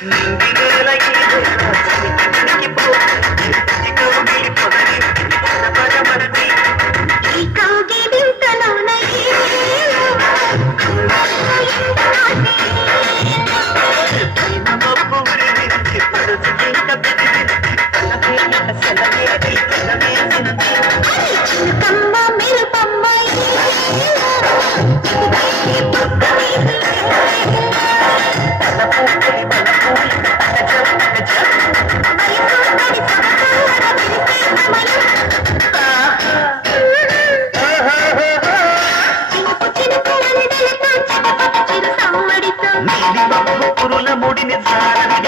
నింగినేల ఈవేళ చినికి పోతుంది కౌగిలి పొదరి పదమరది ఈ కౌగిలింతలోన పైన మబ్బు విరిగింది పడుచు జింక బెదిరింది సెలవేది సెలవేసింది కమ్మ మెరుపమ్మ పురుల ముడిని సారని